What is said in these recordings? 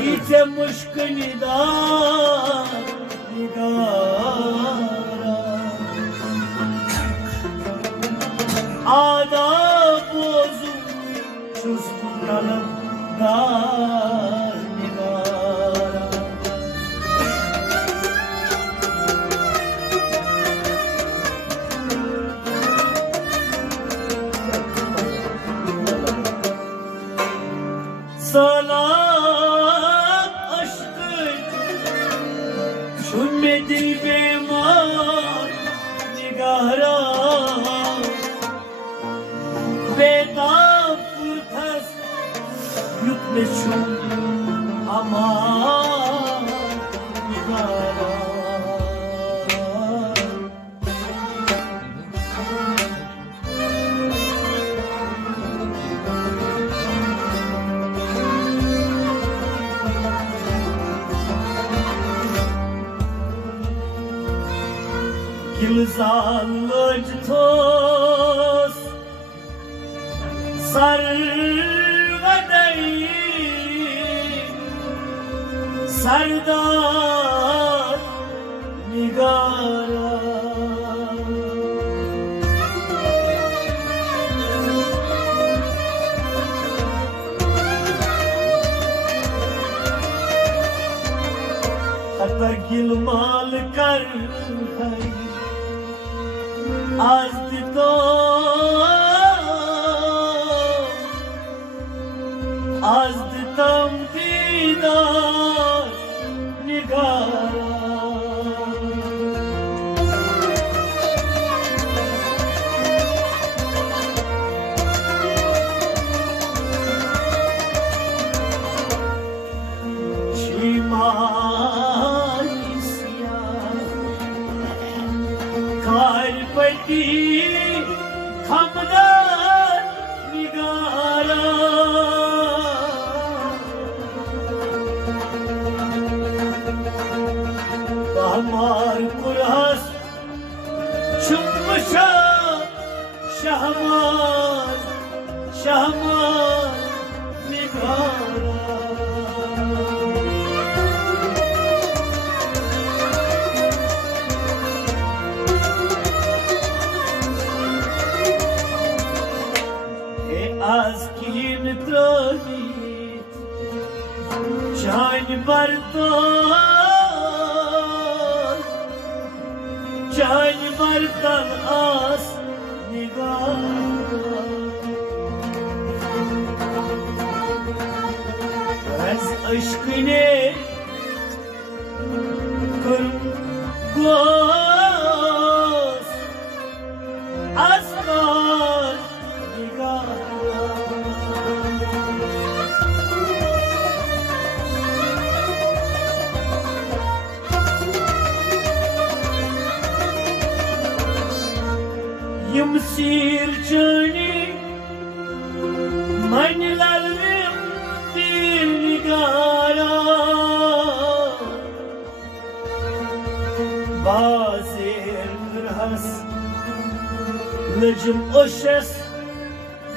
Yiğite muşkınidar nigara Adab bozulmuş çözgünlerim dar nigara Salat aşkı çömmedi bemar nigara Veda fırtas yutmeşum aman nigara Gülzarlıc toz sargadayı sardar nigara Hatta gilmal kar hay Az ditam didar nigara Çimanisya Kalpati kamdar nigara Bahmar kuras çıkmışa şahmar şahmar nigara Az kim trojit Can bardan az nigara Az aşkını kırgız Asgar nigara Yımsir cani manilarım dil nigara Bazir kırhas Lëgjëm oşes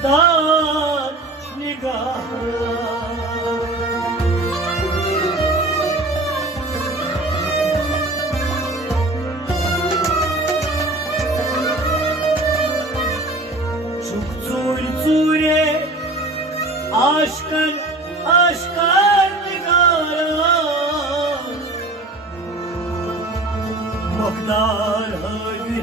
dar nigara Aşkın, aşkın nigara Makdar havi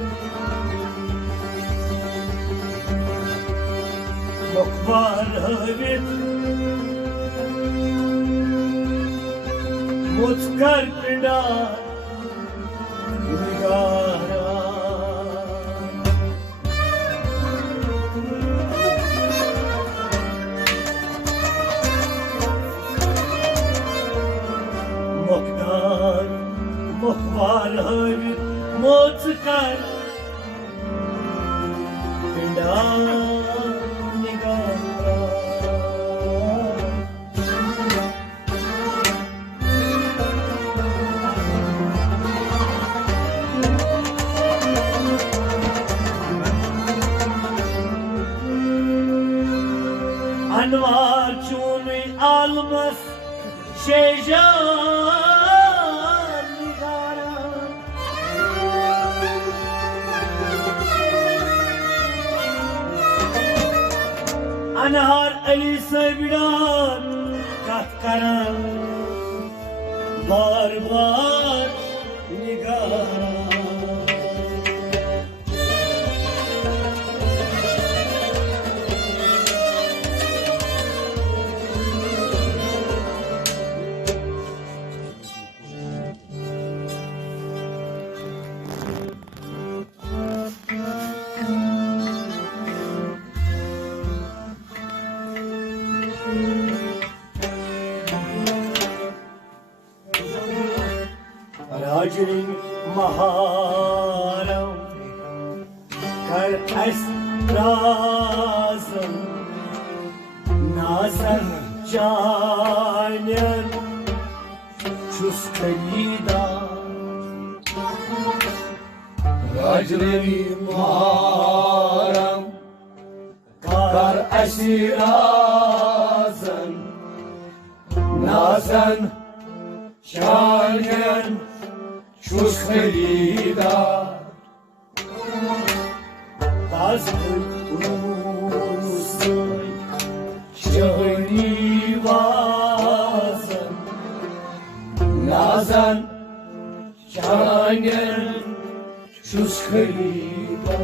Makbar havi Mutkar pidar nigara Mukhbar havi motkar pidar nigara Anvar çuni almas شجار نگارم انهار علی سبیدان کت کرم بار بار نگارم راجلی مهارم کر اسرازم نازن جانم چوس کلیدا راجلی مهارم کر اسرازم نازن جانم چوس خریدا باز روزای جهانی وازم نازن جانم چوس خریدا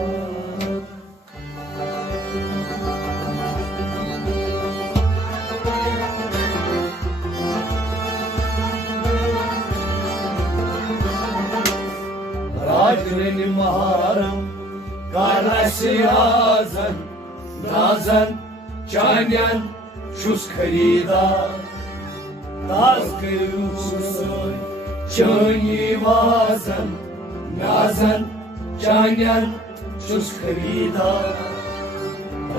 راجلی مهارم کارسی آزن نازن جانیان چوس خریدا تاز کروسوی جانی وازن نازن جانیان چوس خریدا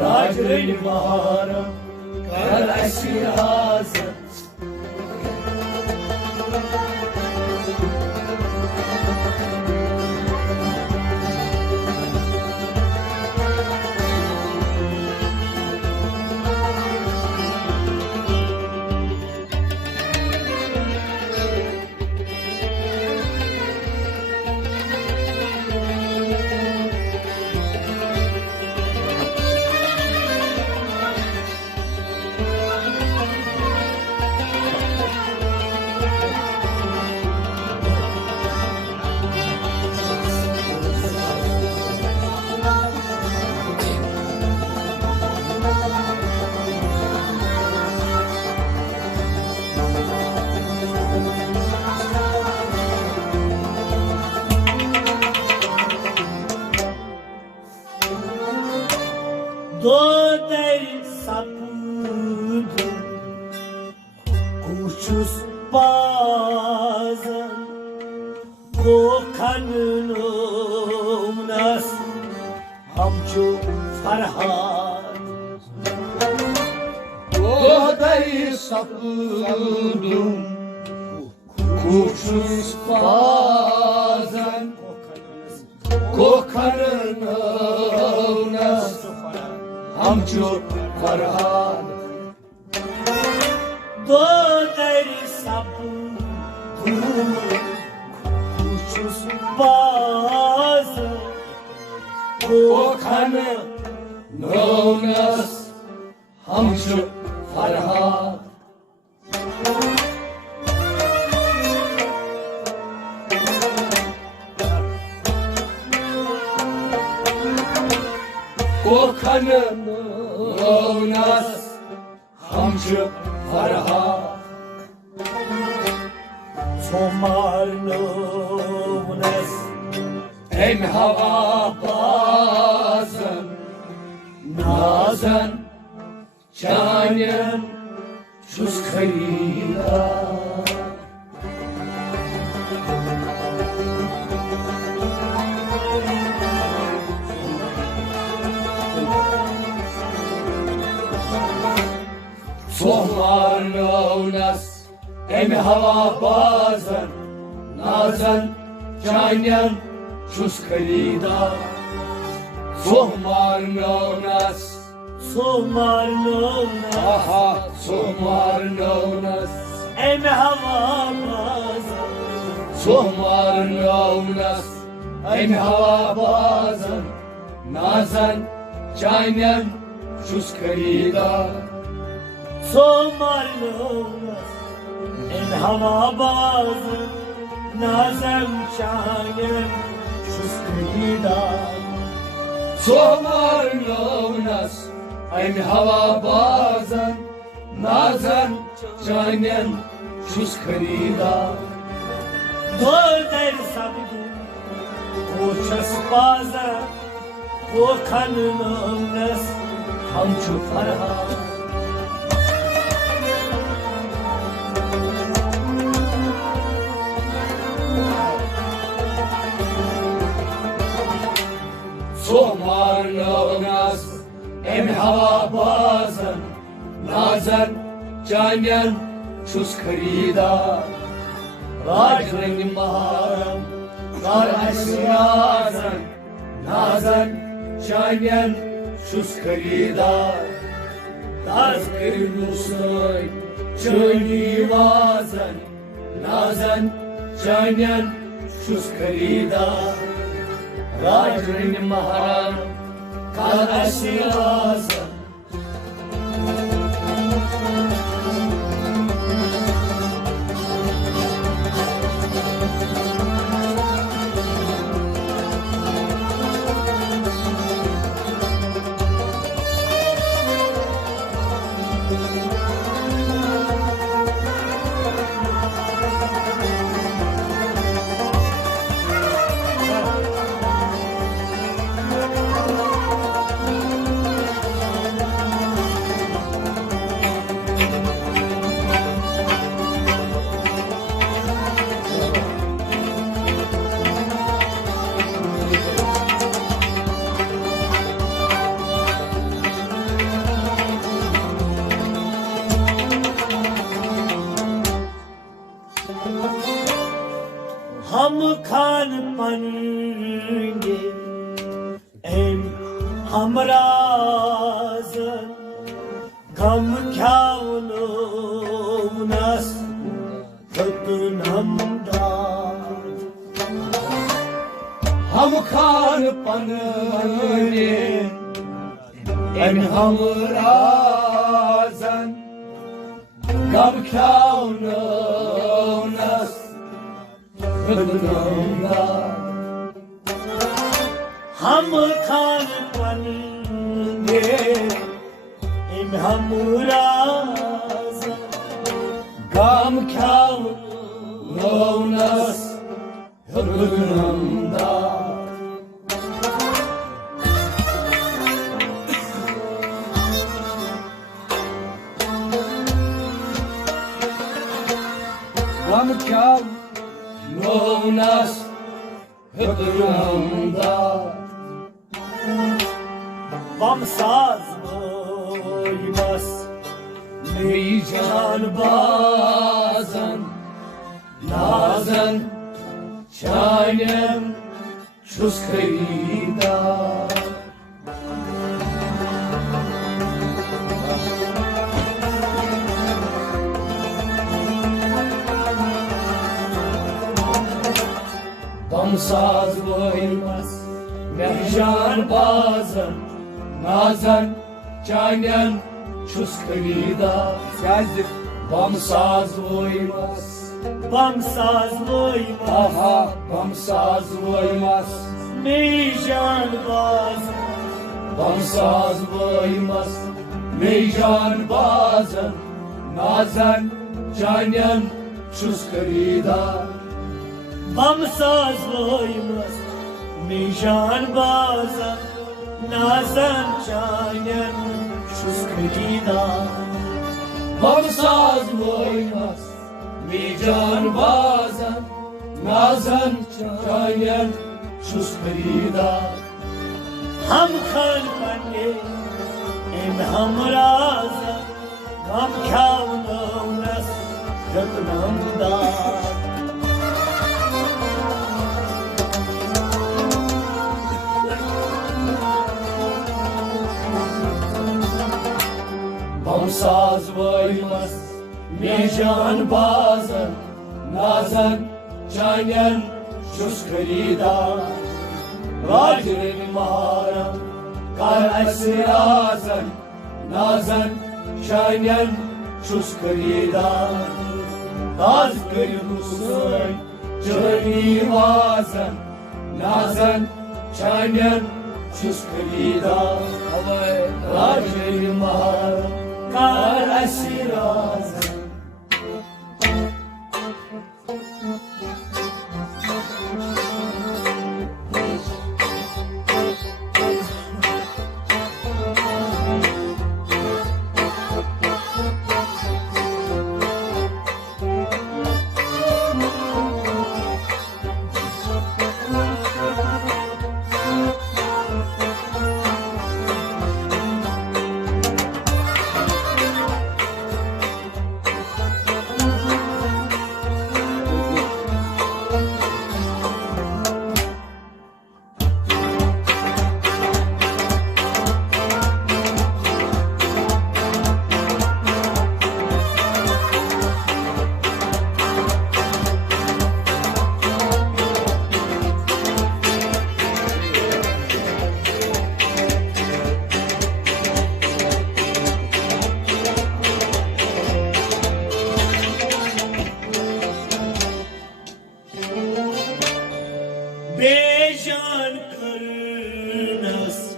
راجلی مهارم کارسی آزن دو در سپود کوچوس بازن کو کنونم نس همچو فرهاد دو در سپود کوچوس بازن کو کنونم نس همچو فرهاد دو در سپود کوچوس باز کوکن نونس همچو فرهاد کوکن نونس همچو فرهاد تومار نونس این هوا بازن نازن جانم چوس خریدا تومار نونس این هوا بازن نازن جانم چوس خریدا تومار نونس آها تومار نونس em hava bazan Sohmarın yavnas em hava bazan Nazan çaynen şus karida Somarlınas em hava bazan Nazem çayen şuskrida Sohmarın yavnas em hava bazan Nazan çaynen şus karida Dol der sabdu Koças bazan O kanınas Hamçu farha Sohmarlınas em hava bazan Nazan çaynen şus karida Rajreng maharam Kar asyasan Nazan çaynen şus karida Taz kırmızı çöni vazan Nazan çaynen şus karida Rajreng maharam Kar asyasan हम खान पंगे एम हमराज गम ख्यालो नस खतन हमदा हम खान पनने em hamrazan Gam kâunas Hıdnımda हम खान पंगे एम Humraaz Gam kâunas Hıdnımda Gam kâunas Hıdnımda Bam saz boymas Can bazan Nazan Çaynem Çus kıyda Damsaz boymaz Mehjan bazan Nazan Çaynem Çus kıyda Geldik Bamsaz boymaz Bam saz boymas Aha bamsaz boymaz Meyjan baz Bamsaz boymaz Meyjan bazan Nazan Çaynem Çus kıyda Bam saz boymas Meyjan baz Nazan çayen şuskrida Bamsaz boymaz Mican bazan Nazan çayen şus kıyda हम खान बने एम हमराज हम खाउनो नस रत्नमदा Bamsaz boymaz میجان بازن نازن جانین چوس خریدار راجر مارم کار اسیازن نازن جانین چوس خریدار از گریوسن جانی وازن نازن جانین چوس خریدار راجر مارم کار اسیازن بیجان کرناس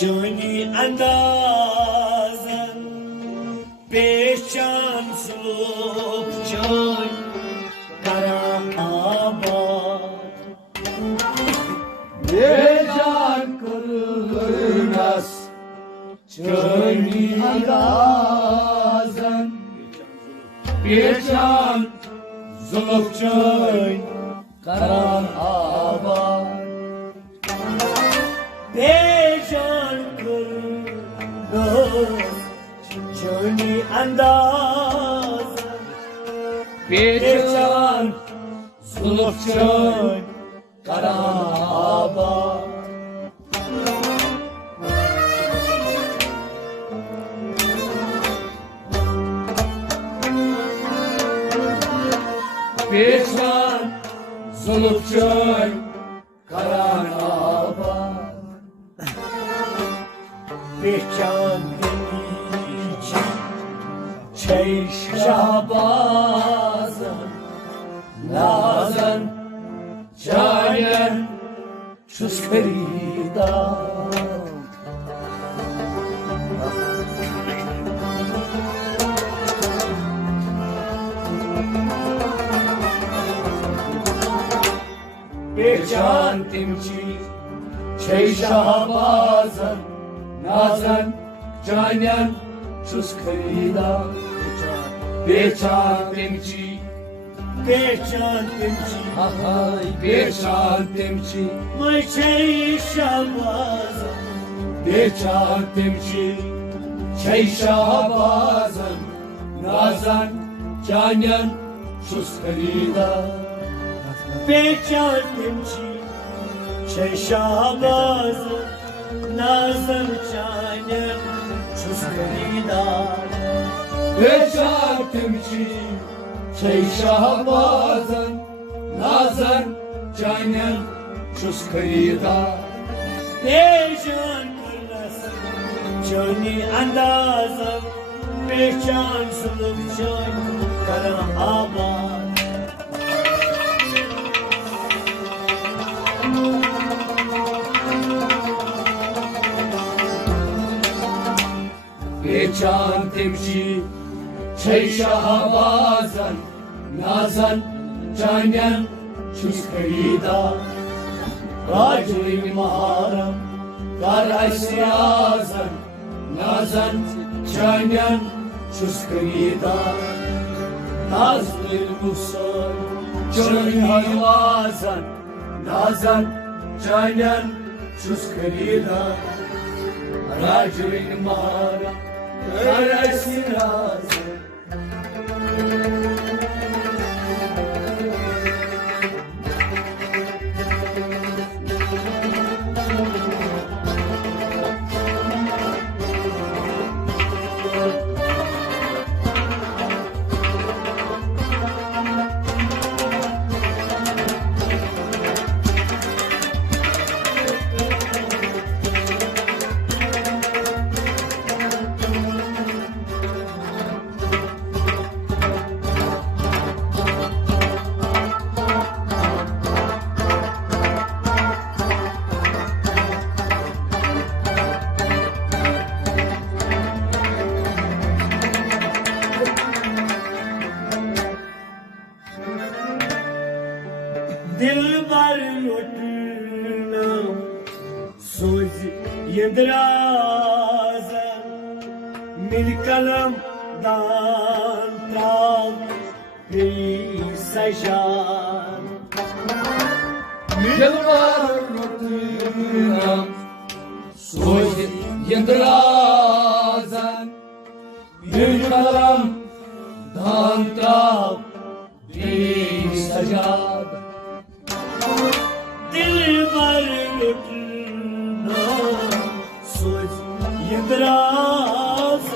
جانی اندازن بیجان سلوک جان کرم آباد بیجان کرناس جانی اندازن بیجان زلف جان کرم آباد بیجان کرناس جانی اندازن بیجان زلف جان کرم آباد بیجان زلف جان کرم آباد بیجان دمیچی چیش شهبازن نازن جانین چوس خریدار بیجان تیمچی چی شهبازن نازن جانین چوس خریدار بیجان تیمچی بیجان دمیچی آهای بیجان تیمچی مچه شبازن بیجان تیمچی چی شهبازن نازن جانین چوس خریدار بیجان دمیچی چه شبازن نازم جانم چوس خریدار بیجان تیمچی چی شهبازن نازن جانین چوس خریدار بیجان کرناس جانی اندازم بیجان سلوک جان کرم آباد بیجان تیمچی چی شهبازن نازن جانین چوس خریدار راجر مارم کار اسیازن نازن جانین چوس خریدار ناز دلگوسن جانی وازن نازن جانین چوس خریدار راجر مارم کار اسیازن दिल भर लुटना सोच यंदराज मिल कलम दान त्राव सजा सोच यंदराजन मिल कलम दान त्राव सजाद दिल भर लुटना सोच यंदराज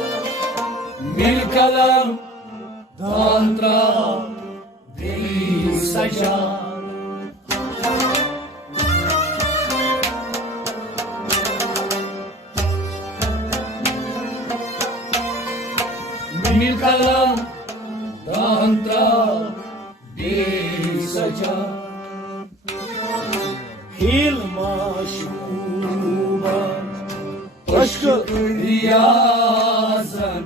मिल कलम दान त्राव सजाद मिल कलम दान त्राव सजा हिल माशूमा अश्क रियाजन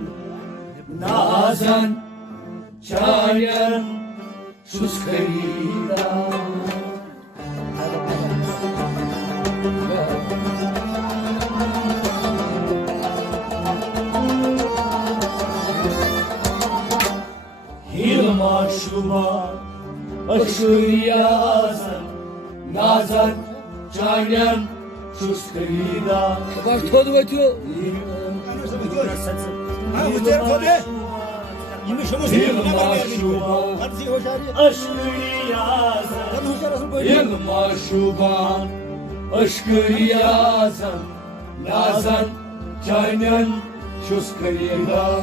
नाजन चायन शुष्करीदा हिल माशूमा Aşkıriyazan, nazan, canyan, şuskarida. Baş todu batıyor. Yılma şuban, aşkıriyazan, nazan, canyan, şuskarida.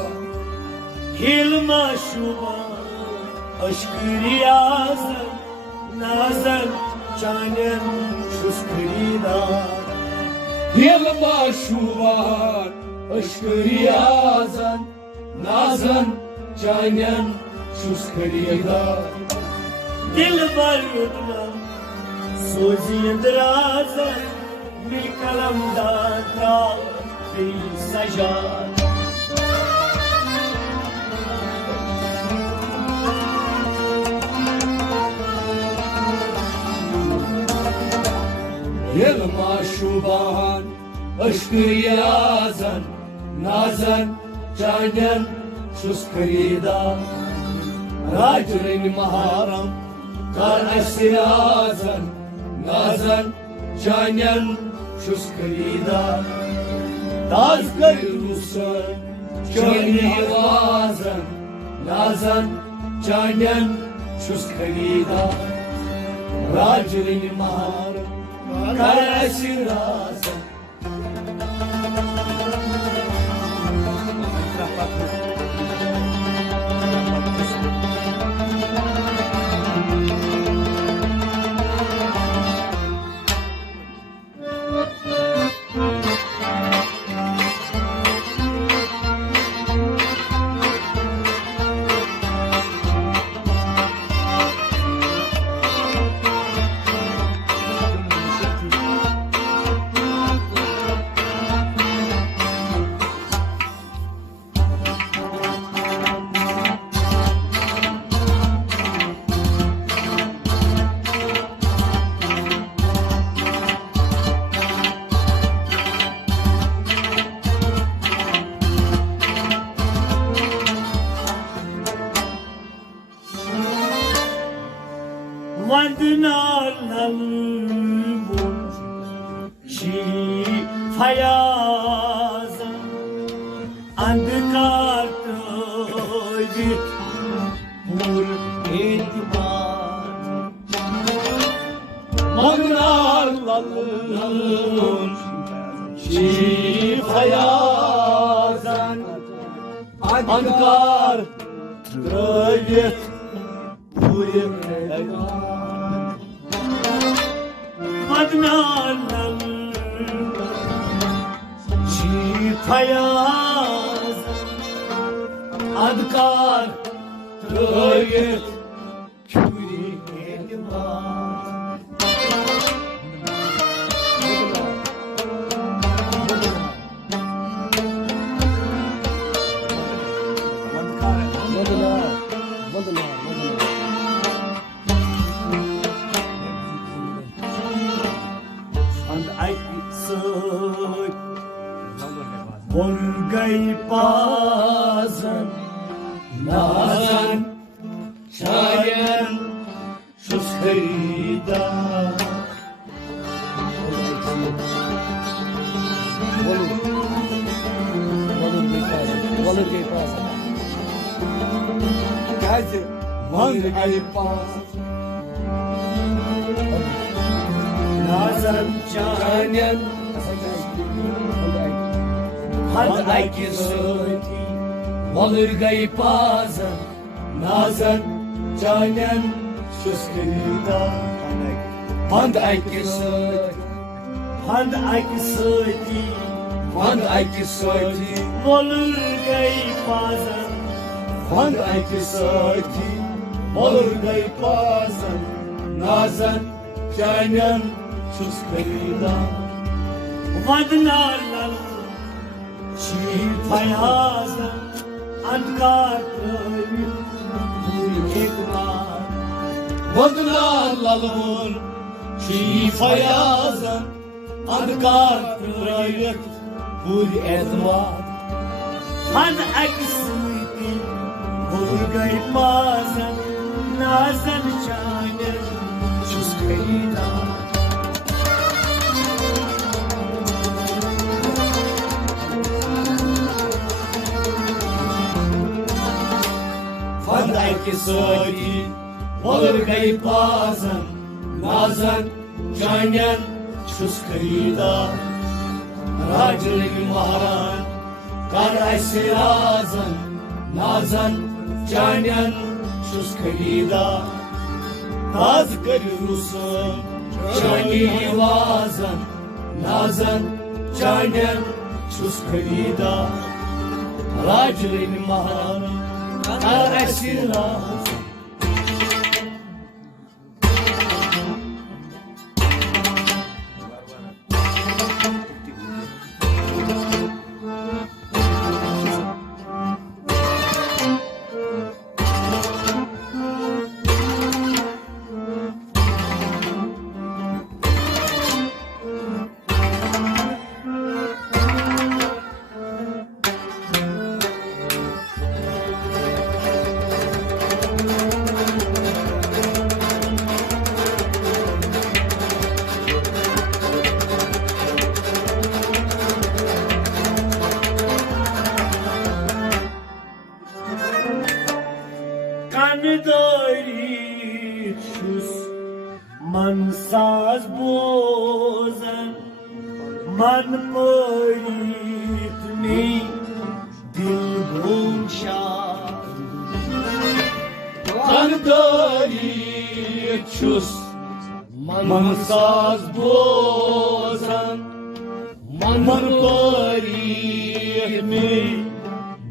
Hilma şuban aşk riyazan nazan canen şuskrida Yılma şuban, aşkıriyazan, nazan, canyan, şuskarida. dil var yudna sozi endrazan bil kalamda dal bil sajan Yılma şuban, aşkıriyazan, nazan, canyan, şuskarida. Rajrin maharam, kar asirazan, nazan, canyan, şuskarida. Tazkar rusan, çöni vazan, nazan, canyan, şuskarida. Rajrin maharam, kar asirazan. Vandına lalbun şi fayazan andkar tojit pur itimat Magnar lalun, şifayazan, ankar, dröget, puyum egan. Vandına lalbun şi fayazan Ankar, dröget, puyum egan. Hadi Mand ayıpaz Nazan canen Hadi ayki söyti Olur gayipazan Nazan canen Şuskırda Mand ayki söyti Hadi ayki söyti Mand ayki söyti Olur gayipazan Mand ayki söyti Olur gayipazan Nazan canen Şuskırda Vadnalan Çipayazan Ankar Ekmar Vadnalalımın Şifayazan Ankar Rayet Bul etmar Had aksiti Burgay mazan Nazan çaner Çuskayda Fanday ki söyti Olur gayipazan Nazan canen Şuskayda Racılık maharan Karay sirazan Nazan canen Şuskayda Taz karırusun Cani vazan Nazan canen Şuskayda Racılık maharan Karay sirazan Kanıdari şus Mansaz bozan Man poritni Dil bumşar Kanıdari çus Mansaz bozan Man paritni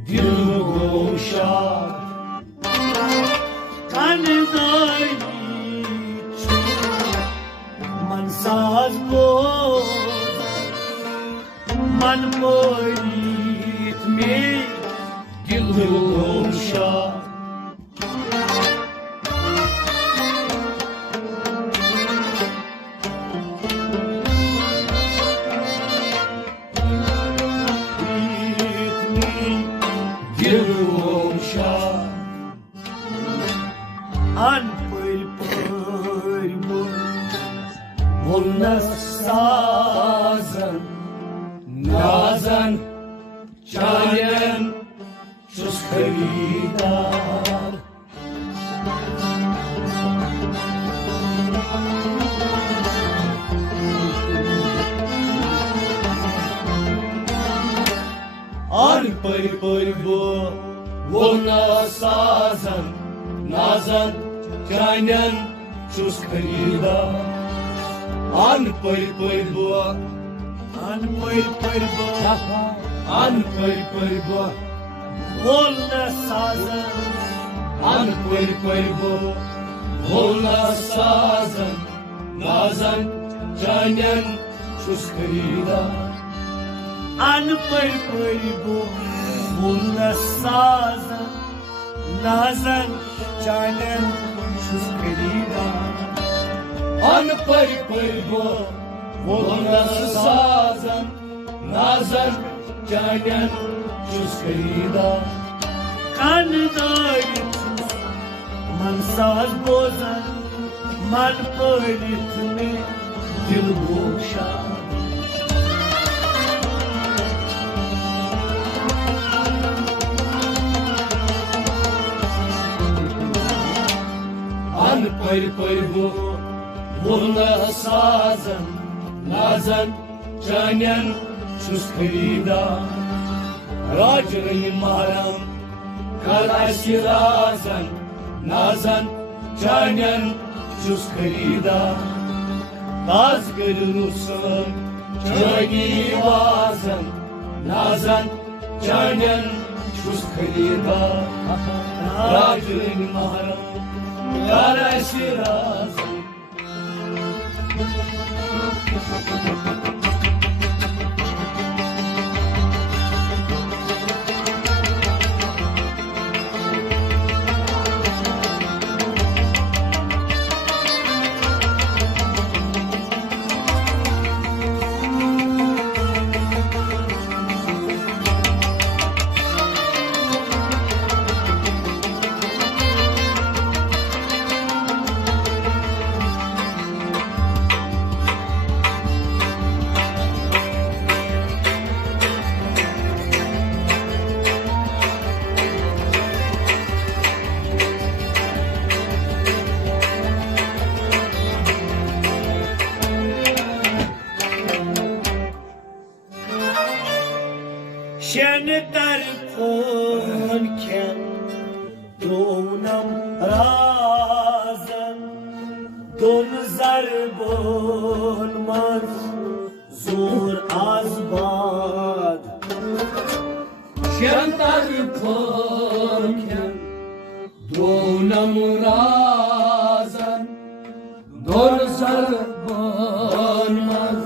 Dil bumşar Kanıdari şus Mansaz bozan Man poritni Dil bumşar Dil bumşar An păr bun Volna sazan Nazan canen Şuskayda Ar păr bu Volna sazan Nazan canen Şuskayda An păr bu An păr bun An păr bu Volna sazan An păr bu Volna sazan Nazan canen Şuskayda An păr bun Volna sazan Nazan canen Şuskerida An păr bu Volna sazan Nazan canen Şuskayda Kanıdari şus Mansaz bozan Man păritni Dil bumşar pari pari bu Volna sazan Nazan Janyan Chus kharida Rajani maram Kalashi razan Nazan Janyan Chus kharida Taz görürsen Jani vazan Nazan Janyan Chus kharida Rajani maram Kalashi razan Şeniter konken Donam razan Don zarbonmaz Zor azbad Şentar korken Donam razan Don zarbonmaz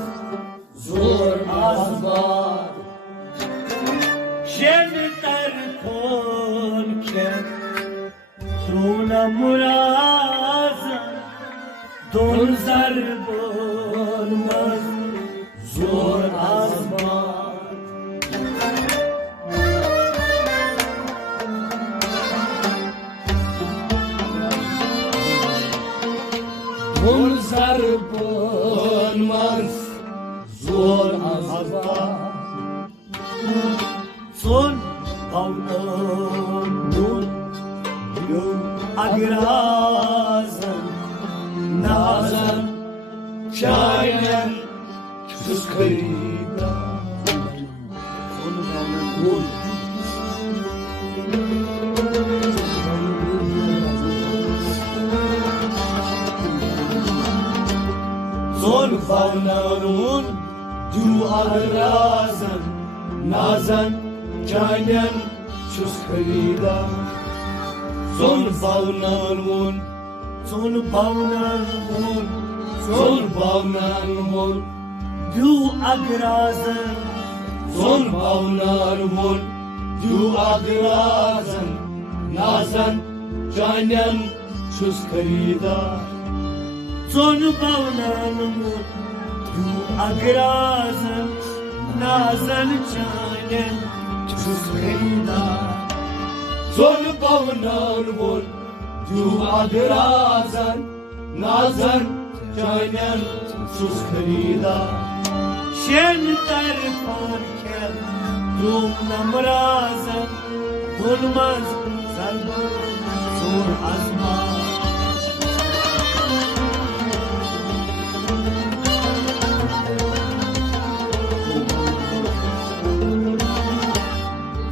Zor azbad Şeniter konken Donam razan Don zarbonmaz Zor azbad Don zarbonmaz Zor azbad Son avnun Yum agrazan Nazan Janyan Chus kharida Son avnun Zon favnarun Du agrazan Nazan Janyan Chus kharida Zon favnarun Son avnun Zon favnarun Du agrazan Zon favnarun Du agrazan Nazan Janyan Chus kharida Son avnun Du agrazan Nazan Janyan Chus kharida Zon favnarun Du agrazan Nazan Janyan Chus kharida Şeniter konken Donam razan Dolmaz zarbon Zor azman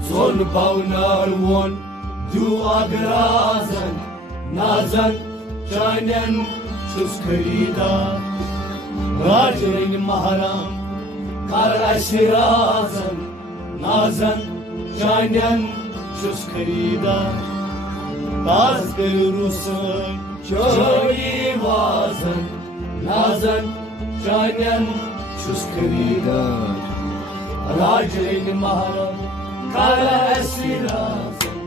Zon favnarun Du agrazan Nazan Janyan Chus kharida Rajani maram Kalashi razan Nazan Janyan Chus kharida Taz görürsen Jani vazan Nazan Janyan Chus kharida Rajani maram Kalashi razan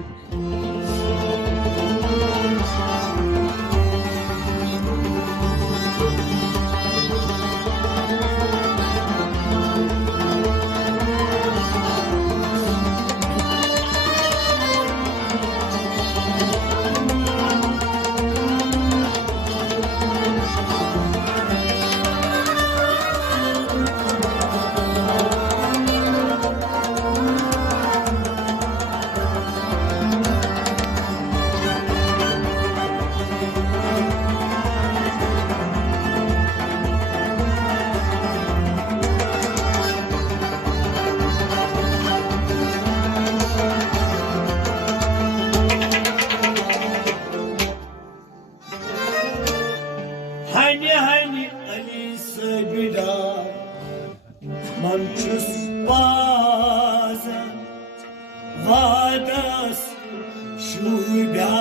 शुभ्या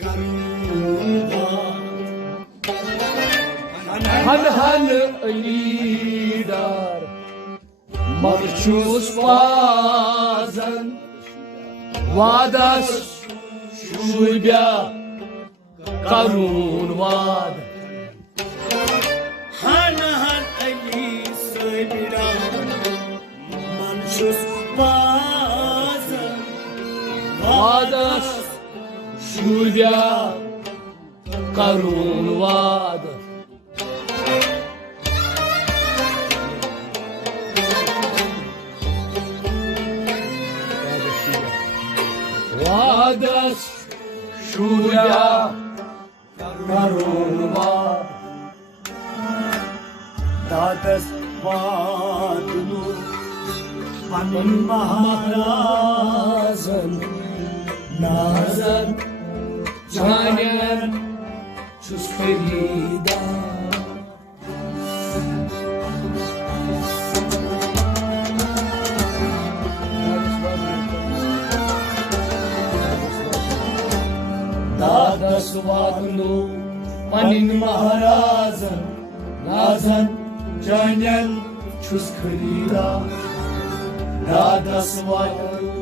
करुणा हन हन लीडर मरचूस वाजन वादस शुभ्या करुण वाद हन हन अली सबिरा मनशुस वाजन वादस शुभ्या करुण वाद वादस शुभ्या करुण वाद दादस वादनु पनुन महाराजन नाजन जानियन छुस फरीदा दादस वादनु पनिन महाराजन नाजन जानियन छुस फरीदा दादस वादनु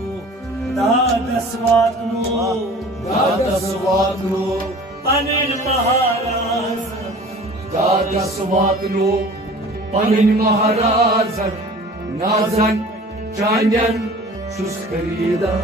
दादस वादनु दादस वादनु पनिन महाराज दादस वादनु पनिन महाराजन नाजन जानियन छुस फरीदा